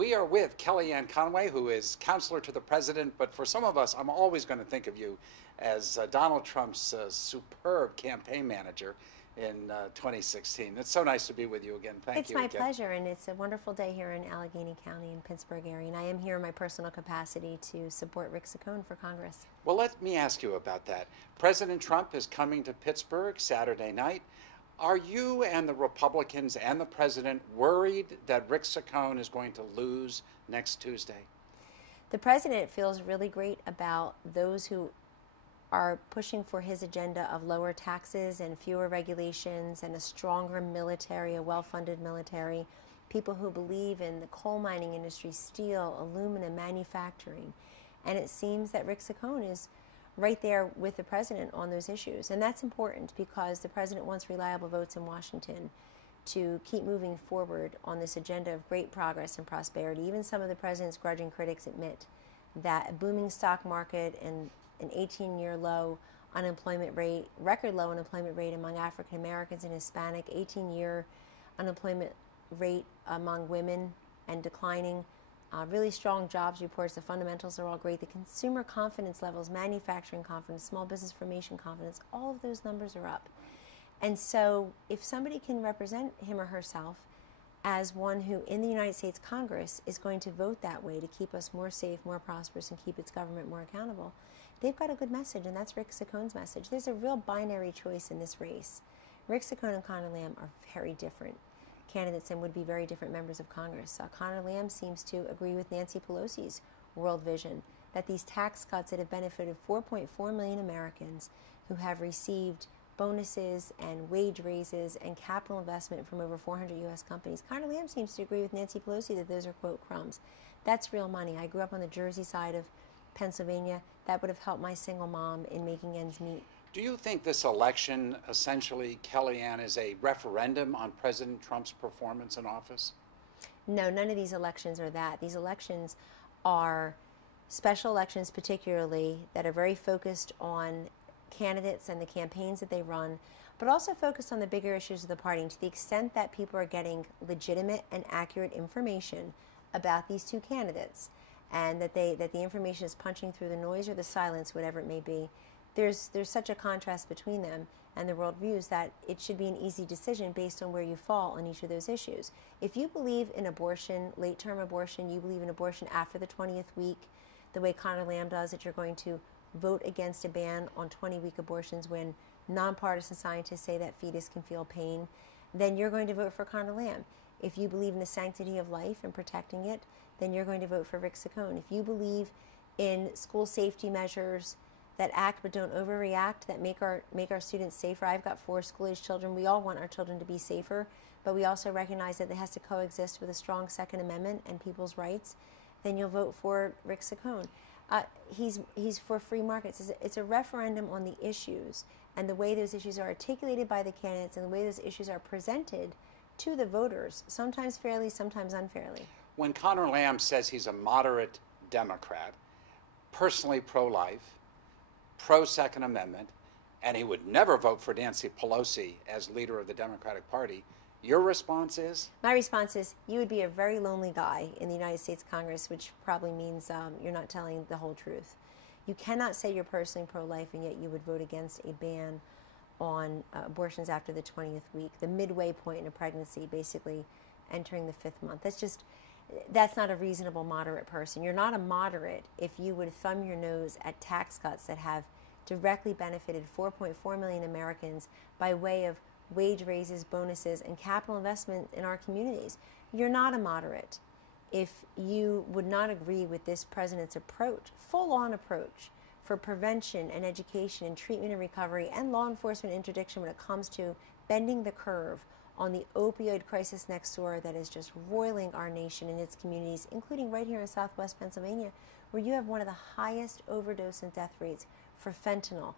We are with Kellyanne Conway, who is counselor to the president, but for some of us, I'm always going to think of you as Donald Trump's superb campaign manager in 2016. It's so nice to be with you again. Thank you. It's my pleasure, and it's a wonderful day here in Allegheny County in Pittsburgh area, and I am here in my personal capacity to support Rick Saccone for Congress. Well, let me ask you about that. President Trump is coming to Pittsburgh Saturday night. Are you and the Republicans and the president worried that Rick Saccone is going to lose next Tuesday? The president feels really great about those who are pushing for his agenda of lower taxes and fewer regulations and a stronger military, a well-funded military, people who believe in the coal mining industry, steel, aluminum, manufacturing. And it seems that Rick Saccone is right there with the president on those issues. And that's important because the president wants reliable votes in Washington to keep moving forward on this agenda of great progress and prosperity. Even some of the president's grudging critics admit that a booming stock market and an 18-year low unemployment rate, record low unemployment rate among African Americans and Hispanic, 18-year unemployment rate among women and declining, really strong jobs reports, the fundamentals are all great, the consumer confidence levels, manufacturing confidence, small business formation confidence, all of those numbers are up. And so if somebody can represent him or herself as one who in the United States Congress is going to vote that way to keep us more safe, more prosperous, and keep its government more accountable, they've got a good message, and that's Rick Saccone's message. There's a real binary choice in this race. Rick Saccone and Conor Lamb are very different candidates and would be very different members of Congress. Conor Lamb seems to agree with Nancy Pelosi's world vision that these tax cuts that have benefited 4.4 million Americans who have received bonuses and wage raises and capital investment from over 400 U.S. companies. Conor Lamb seems to agree with Nancy Pelosi that those are, quote, crumbs. That's real money. I grew up on the Jersey side of Pennsylvania. That would have helped my single mom in making ends meet. Do you think this election, essentially, Kellyanne, is a referendum on President Trump's performance in office? No, none of these elections are that. These elections are special elections, particularly, that are very focused on candidates and the campaigns that they run, but also focused on the bigger issues of the party. And to the extent that people are getting legitimate and accurate information about these two candidates, and that the information is punching through the noise or the silence, whatever it may be, there's such a contrast between them and the worldviews that it should be an easy decision based on where you fall on each of those issues. If you believe in abortion, late-term abortion, you believe in abortion after the 20th week, the way Conor Lamb does, that you're going to vote against a ban on 20-week abortions when nonpartisan scientists say that fetus can feel pain, then you're going to vote for Conor Lamb. If you believe in the sanctity of life and protecting it, then you're going to vote for Rick Saccone. If you believe in school safety measures that act but don't overreact, that make our students safer. I've got 4 school-age children. We all want our children to be safer, but we also recognize that it has to coexist with a strong Second Amendment and people's rights. Then you'll vote for Rick Saccone. He's for free markets. It's a referendum on the issues and the way those issues are articulated by the candidates and the way those issues are presented to the voters, sometimes fairly, sometimes unfairly. When Conor Lamb says he's a moderate Democrat, personally pro-life, pro-Second Amendment, and he would never vote for Nancy Pelosi as leader of the Democratic Party, your response is? My response is, you would be a very lonely guy in the United States Congress, which probably means you're not telling the whole truth. You cannot say you're personally pro-life, and yet you would vote against a ban on abortions after the 20th week, the midway point in a pregnancy, basically entering the 5th month. That's not a reasonable moderate person. You're not a moderate if you would thumb your nose at tax cuts that have directly benefited 4.4 million Americans by way of wage raises, bonuses, and capital investment in our communities. You're not a moderate if you would not agree with this president's approach, full-on approach for prevention and education and treatment and recovery and law enforcement interdiction when it comes to bending the curve on the opioid crisis next door that is just roiling our nation and its communities, including right here in Southwest Pennsylvania, where you have one of the highest overdose and death rates for fentanyl